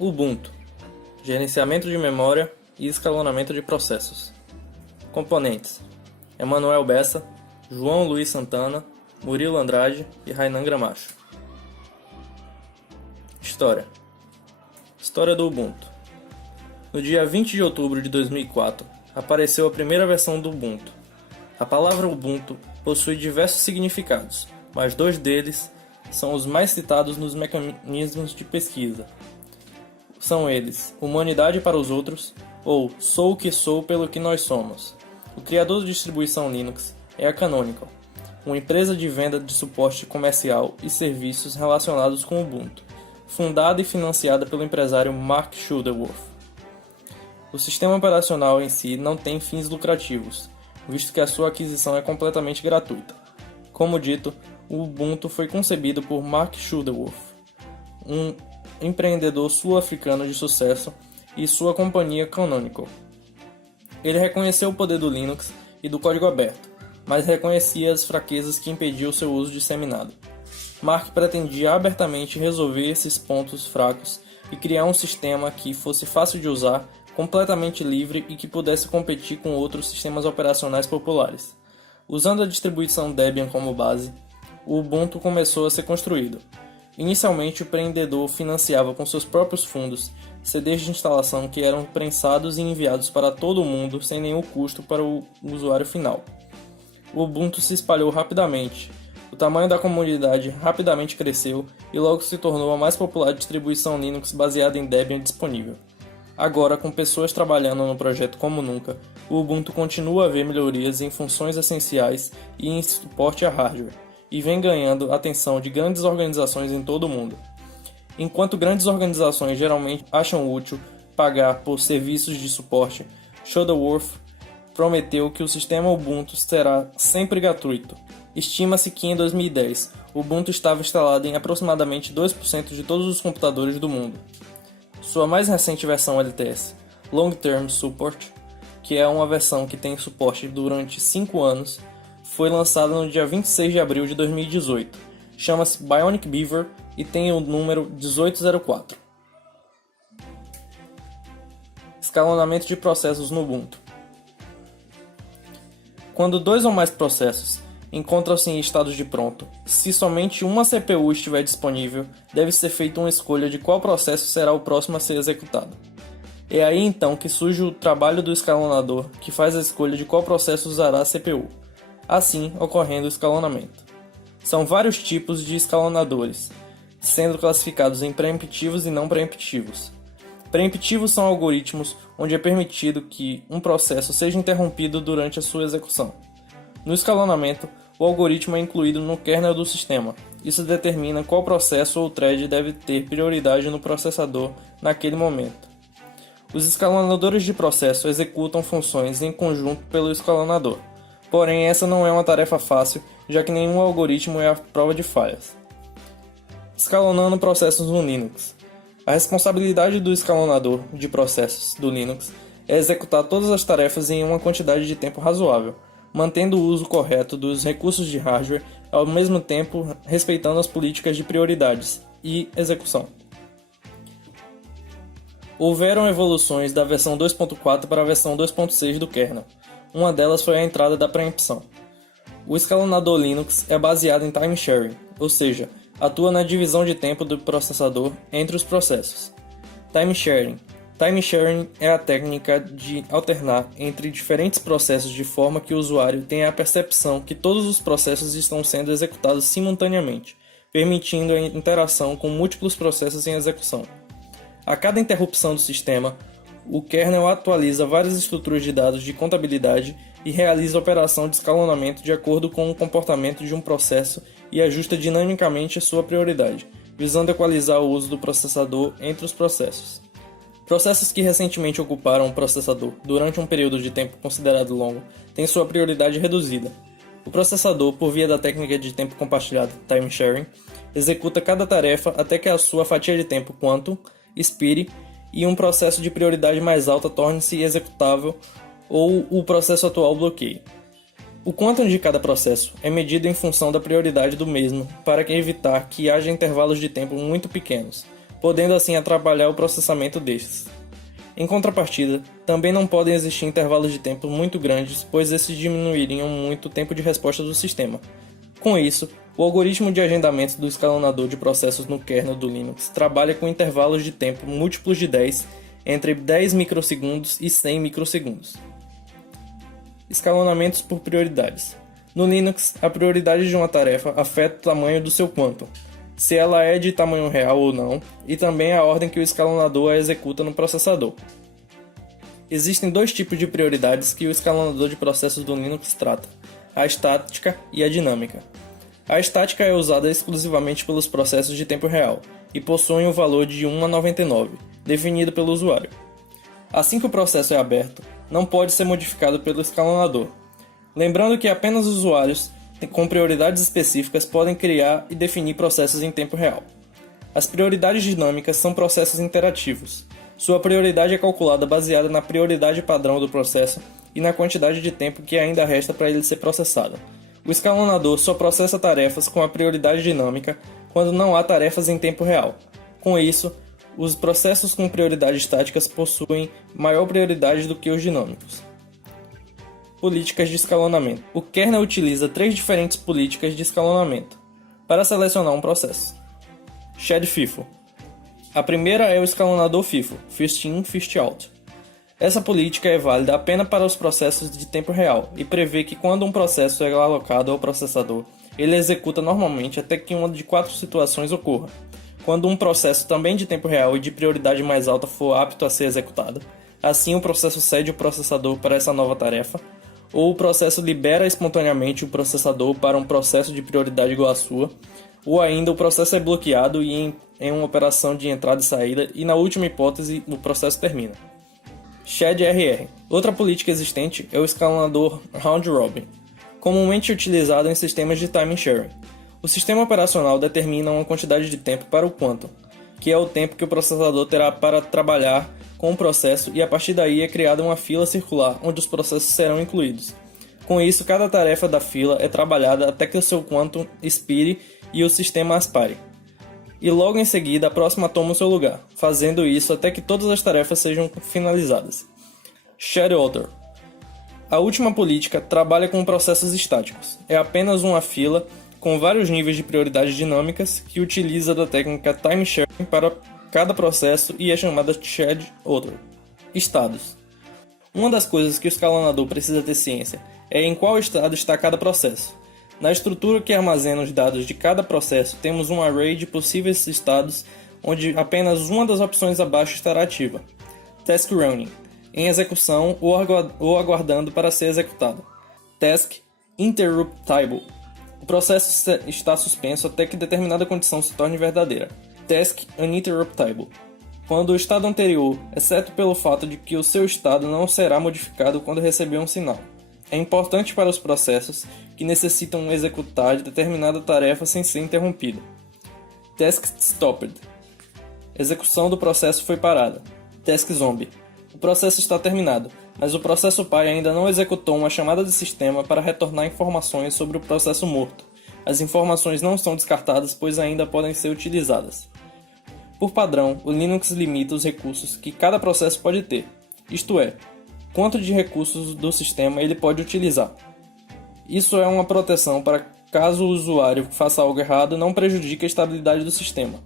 Ubuntu, gerenciamento de memória e escalonamento de processos. Componentes: Emanuel Bessa, João Luiz Santana, Murilo Andrade e Rainan Gramacho. História do Ubuntu. No dia 20 de outubro de 2004, apareceu a primeira versão do Ubuntu. A palavra Ubuntu possui diversos significados, mas dois deles são os mais citados nos mecanismos de pesquisa. São eles: humanidade para os outros, ou sou o que sou pelo que nós somos. O criador da distribuição Linux é a Canonical, uma empresa de venda de suporte comercial e serviços relacionados com o Ubuntu, fundada e financiada pelo empresário Mark Shuttleworth. O sistema operacional em si não tem fins lucrativos, visto que a sua aquisição é completamente gratuita. Como dito, o Ubuntu foi concebido por Mark Shuttleworth, um empreendedor sul-africano de sucesso, e sua companhia Canonical. Ele reconheceu o poder do Linux e do código aberto, mas reconhecia as fraquezas que impediam seu uso disseminado. Mark pretendia abertamente resolver esses pontos fracos e criar um sistema que fosse fácil de usar, completamente livre e que pudesse competir com outros sistemas operacionais populares. Usando a distribuição Debian como base, o Ubuntu começou a ser construído. Inicialmente, o empreendedor financiava com seus próprios fundos CDs de instalação que eram prensados e enviados para todo o mundo sem nenhum custo para o usuário final. O Ubuntu se espalhou rapidamente, o tamanho da comunidade rapidamente cresceu e logo se tornou a mais popular distribuição Linux baseada em Debian disponível. Agora, com pessoas trabalhando no projeto como nunca, o Ubuntu continua a ver melhorias em funções essenciais e em suporte a hardware, e vem ganhando a atenção de grandes organizações em todo o mundo. Enquanto grandes organizações geralmente acham útil pagar por serviços de suporte, Shuttleworth prometeu que o sistema Ubuntu será sempre gratuito. Estima-se que em 2010, o Ubuntu estava instalado em aproximadamente 2% de todos os computadores do mundo. Sua mais recente versão LTS, Long Term Support, que é uma versão que tem suporte durante 5 anos, foi lançada no dia 26 de abril de 2018. Chama-se Bionic Beaver e tem o número 1804. Escalonamento de processos no Ubuntu. Quando dois ou mais processos encontram-se em estados de pronto, se somente uma CPU estiver disponível, deve ser feita uma escolha de qual processo será o próximo a ser executado. É aí então que surge o trabalho do escalonador, que faz a escolha de qual processo usará a CPU, assim ocorrendo o escalonamento. São vários tipos de escalonadores, sendo classificados em preemptivos e não preemptivos. Preemptivos são algoritmos onde é permitido que um processo seja interrompido durante a sua execução. No escalonamento, o algoritmo é incluído no kernel do sistema. Isso determina qual processo ou thread deve ter prioridade no processador naquele momento. Os escalonadores de processo executam funções em conjunto pelo escalonador. Porém, essa não é uma tarefa fácil, já que nenhum algoritmo é a prova de falhas. Escalonando processos no Linux. A responsabilidade do escalonador de processos do Linux é executar todas as tarefas em uma quantidade de tempo razoável, mantendo o uso correto dos recursos de hardware, ao mesmo tempo respeitando as políticas de prioridades e execução. Houveram evoluções da versão 2.4 para a versão 2.6 do kernel. Uma delas foi a entrada da preempção. O escalonador Linux é baseado em time sharing, ou seja, atua na divisão de tempo do processador entre os processos. Time sharing. Time sharing é a técnica de alternar entre diferentes processos de forma que o usuário tenha a percepção que todos os processos estão sendo executados simultaneamente, permitindo a interação com múltiplos processos em execução. A cada interrupção do sistema, o kernel atualiza várias estruturas de dados de contabilidade e realiza a operação de escalonamento de acordo com o comportamento de um processo e ajusta dinamicamente a sua prioridade, visando equalizar o uso do processador entre os processos. Processos que recentemente ocuparam o processador durante um período de tempo considerado longo têm sua prioridade reduzida. O processador, por via da técnica de tempo compartilhado time sharing, executa cada tarefa até que a sua fatia de tempo quantum expire e um processo de prioridade mais alta torne-se executável ou o processo atual bloqueie. O quantum de cada processo é medido em função da prioridade do mesmo para evitar que haja intervalos de tempo muito pequenos, podendo assim atrapalhar o processamento destes. Em contrapartida, também não podem existir intervalos de tempo muito grandes, pois esses diminuiriam muito o tempo de resposta do sistema. Com isso, o algoritmo de agendamento do escalonador de processos no kernel do Linux trabalha com intervalos de tempo múltiplos de 10, entre 10 microsegundos e 100 microsegundos. Escalonamentos por prioridades. No Linux, a prioridade de uma tarefa afeta o tamanho do seu quantum, se ela é de tamanho real ou não, e também a ordem que o escalonador a executa no processador. Existem dois tipos de prioridades que o escalonador de processos do Linux trata: a estática e a dinâmica. A estática é usada exclusivamente pelos processos de tempo real e possui um valor de 1 a 99, definido pelo usuário. Assim que o processo é aberto, não pode ser modificado pelo escalonador. Lembrando que apenas usuários com prioridades específicas podem criar e definir processos em tempo real. As prioridades dinâmicas são processos interativos. Sua prioridade é calculada baseada na prioridade padrão do processo e na quantidade de tempo que ainda resta para ele ser processado. O escalonador só processa tarefas com a prioridade dinâmica quando não há tarefas em tempo real. Com isso, os processos com prioridades estáticas possuem maior prioridade do que os dinâmicos. Políticas de escalonamento. O kernel utiliza 3 diferentes políticas de escalonamento para selecionar um processo. Shared FIFO. A primeira é o escalonador FIFO, First In, First Out. Essa política é válida apenas para os processos de tempo real e prevê que quando um processo é alocado ao processador, ele executa normalmente até que uma de 4 situações ocorra. Quando um processo também de tempo real e de prioridade mais alta for apto a ser executado, assim o processo cede o processador para essa nova tarefa, ou o processo libera espontaneamente o processador para um processo de prioridade igual à sua, ou ainda o processo é bloqueado e em uma operação de entrada e saída, e na última hipótese o processo termina. Shared RR. Outra política existente é o escalonador Round Robin, comumente utilizado em sistemas de time sharing. O sistema operacional determina uma quantidade de tempo para o quantum, que é o tempo que o processador terá para trabalhar com o processo, e a partir daí é criada uma fila circular onde os processos serão incluídos. Com isso, cada tarefa da fila é trabalhada até que o seu quantum expire e o sistema aspire. E logo em seguida a próxima toma o seu lugar, fazendo isso até que todas as tarefas sejam finalizadas. Shared Order. A última política trabalha com processos estáticos. É apenas uma fila com vários níveis de prioridades dinâmicas que utiliza da técnica time sharing para cada processo e é chamada Shared Order. Estados. Uma das coisas que o escalonador precisa ter ciência é em qual estado está cada processo. Na estrutura que armazena os dados de cada processo, temos um array de possíveis estados onde apenas uma das opções abaixo estará ativa. Task Running, em execução ou aguardando para ser executado. Task Interruptible, o processo está suspenso até que determinada condição se torne verdadeira. Task Uninterruptible, quando o estado anterior, exceto pelo fato de que o seu estado não será modificado quando receber um sinal. É importante para os processos que necessitam executar determinada tarefa sem ser interrompido. Task Stopped. Execução do processo foi parada. Task Zombie. O processo está terminado, mas o processo pai ainda não executou uma chamada de sistema para retornar informações sobre o processo morto. As informações não são descartadas, pois ainda podem ser utilizadas. Por padrão, o Linux limita os recursos que cada processo pode ter, isto é, quanto de recursos do sistema ele pode utilizar. Isso é uma proteção para caso o usuário faça algo errado não prejudique a estabilidade do sistema.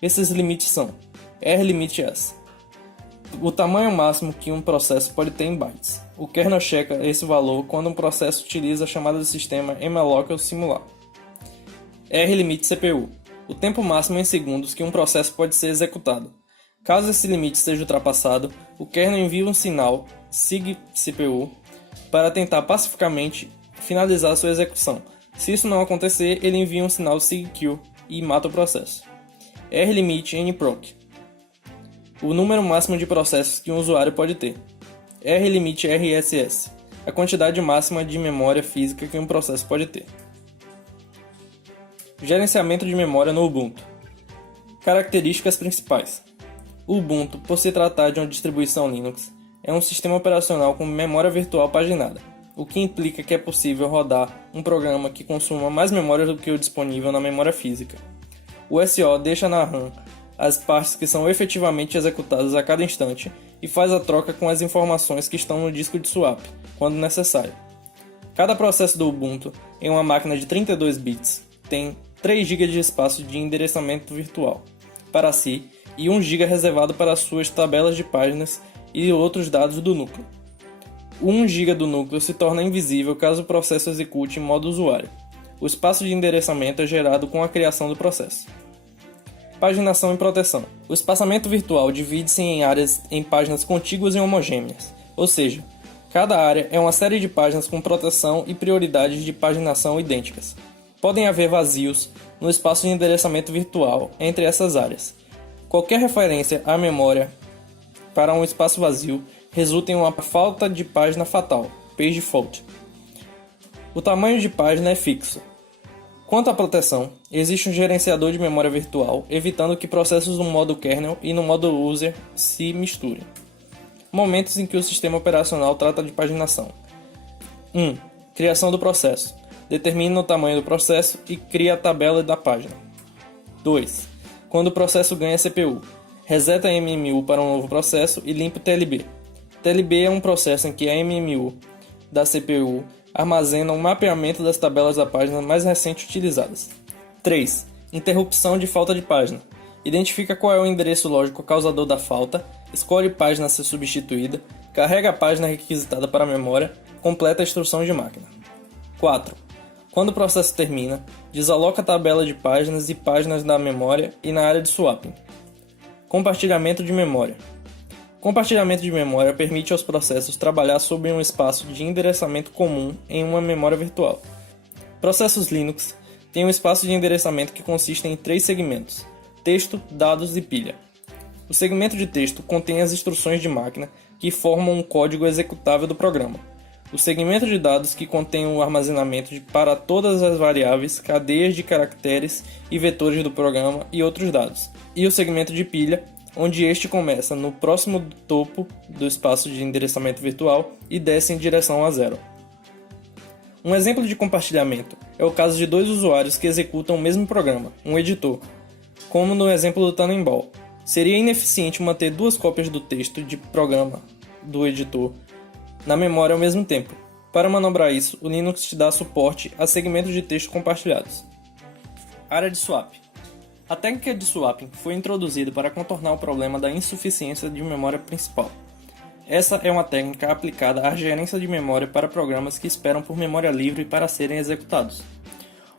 Esses limites são rlimit_s, o tamanho máximo que um processo pode ter em bytes. O kernel checa esse valor quando um processo utiliza a chamada de sistema malloc ou simular. rlimit_cpu, o tempo máximo em segundos que um processo pode ser executado. Caso esse limite seja ultrapassado, o kernel envia um sinal SIG-CPU para tentar pacificamente finalizar sua execução. Se isso não acontecer, ele envia um sinal SIG-Kill e mata o processo. rlimit_nproc, o número máximo de processos que um usuário pode ter. rlimit_rss, a quantidade máxima de memória física que um processo pode ter. Gerenciamento de memória no Ubuntu. Características principais. O Ubuntu, por se tratar de uma distribuição Linux, é um sistema operacional com memória virtual paginada, o que implica que é possível rodar um programa que consuma mais memória do que o disponível na memória física. O SO deixa na RAM as partes que são efetivamente executadas a cada instante e faz a troca com as informações que estão no disco de swap, quando necessário. Cada processo do Ubuntu, em uma máquina de 32 bits, tem 3 GB de espaço de endereçamento virtual para si e 1 GB reservado para suas tabelas de páginas e outros dados do núcleo. O 1 GB do núcleo se torna invisível caso o processo execute em modo usuário. O espaço de endereçamento é gerado com a criação do processo. Paginação e proteção. O espaçamento virtual divide-se em áreas em páginas contíguas e homogêneas, ou seja, cada área é uma série de páginas com proteção e prioridades de paginação idênticas. Podem haver vazios no espaço de endereçamento virtual entre essas áreas. Qualquer referência à memória para um espaço vazio resulta em uma falta de página fatal, page fault. O tamanho de página é fixo. Quanto à proteção, existe um gerenciador de memória virtual, evitando que processos no modo kernel e no modo user se misturem. Momentos em que o sistema operacional trata de paginação. 1. Criação do processo. Determina o tamanho do processo e cria a tabela da página. 2. Quando o processo ganha CPU. Reseta a MMU para um novo processo e limpa o TLB. TLB é um processo em que a MMU da CPU armazena um mapeamento das tabelas da página mais recente utilizadas. 3. Interrupção de falta de página. Identifica qual é o endereço lógico causador da falta, escolhe página a ser substituída, carrega a página requisitada para a memória, completa a instrução de máquina. 4. Quando o processo termina, desaloca a tabela de páginas e páginas da memória e na área de swapping. Compartilhamento de memória. Compartilhamento de memória permite aos processos trabalhar sobre um espaço de endereçamento comum em uma memória virtual. Processos Linux têm um espaço de endereçamento que consiste em 3 segmentos: texto, dados e pilha. O segmento de texto contém as instruções de máquina que formam um código executável do programa. O segmento de dados que contém o armazenamento para todas as variáveis, cadeias de caracteres e vetores do programa e outros dados. E o segmento de pilha, onde este começa no próximo do topo do espaço de endereçamento virtual e desce em direção a zero. Um exemplo de compartilhamento é o caso de 2 usuários que executam o mesmo programa, um editor, como no exemplo do Tannenbaum. Seria ineficiente manter 2 cópias do texto de programa do editor na memória ao mesmo tempo. Para manobrar isso, o Linux te dá suporte a segmentos de texto compartilhados. Área de swap. A técnica de swapping foi introduzida para contornar o problema da insuficiência de memória principal. Essa é uma técnica aplicada à gerência de memória para programas que esperam por memória livre para serem executados.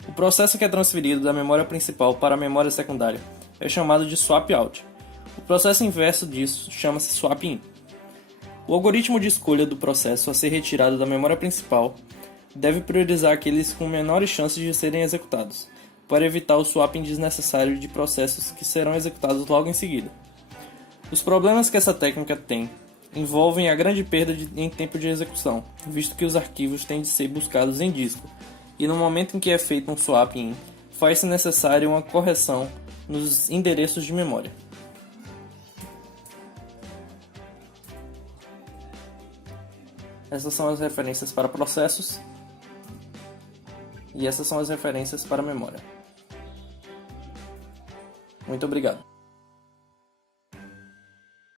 O processo que é transferido da memória principal para a memória secundária é chamado de swap out. O processo inverso disso chama-se swap in. O algoritmo de escolha do processo a ser retirado da memória principal deve priorizar aqueles com menores chances de serem executados, para evitar o swapping desnecessário de processos que serão executados logo em seguida. Os problemas que essa técnica tem envolvem a grande perda em tempo de execução, visto que os arquivos têm de ser buscados em disco, e no momento em que é feito um swapping, faz-se necessário uma correção nos endereços de memória. Essas são as referências para processos e essas são as referências para memória. Muito obrigado.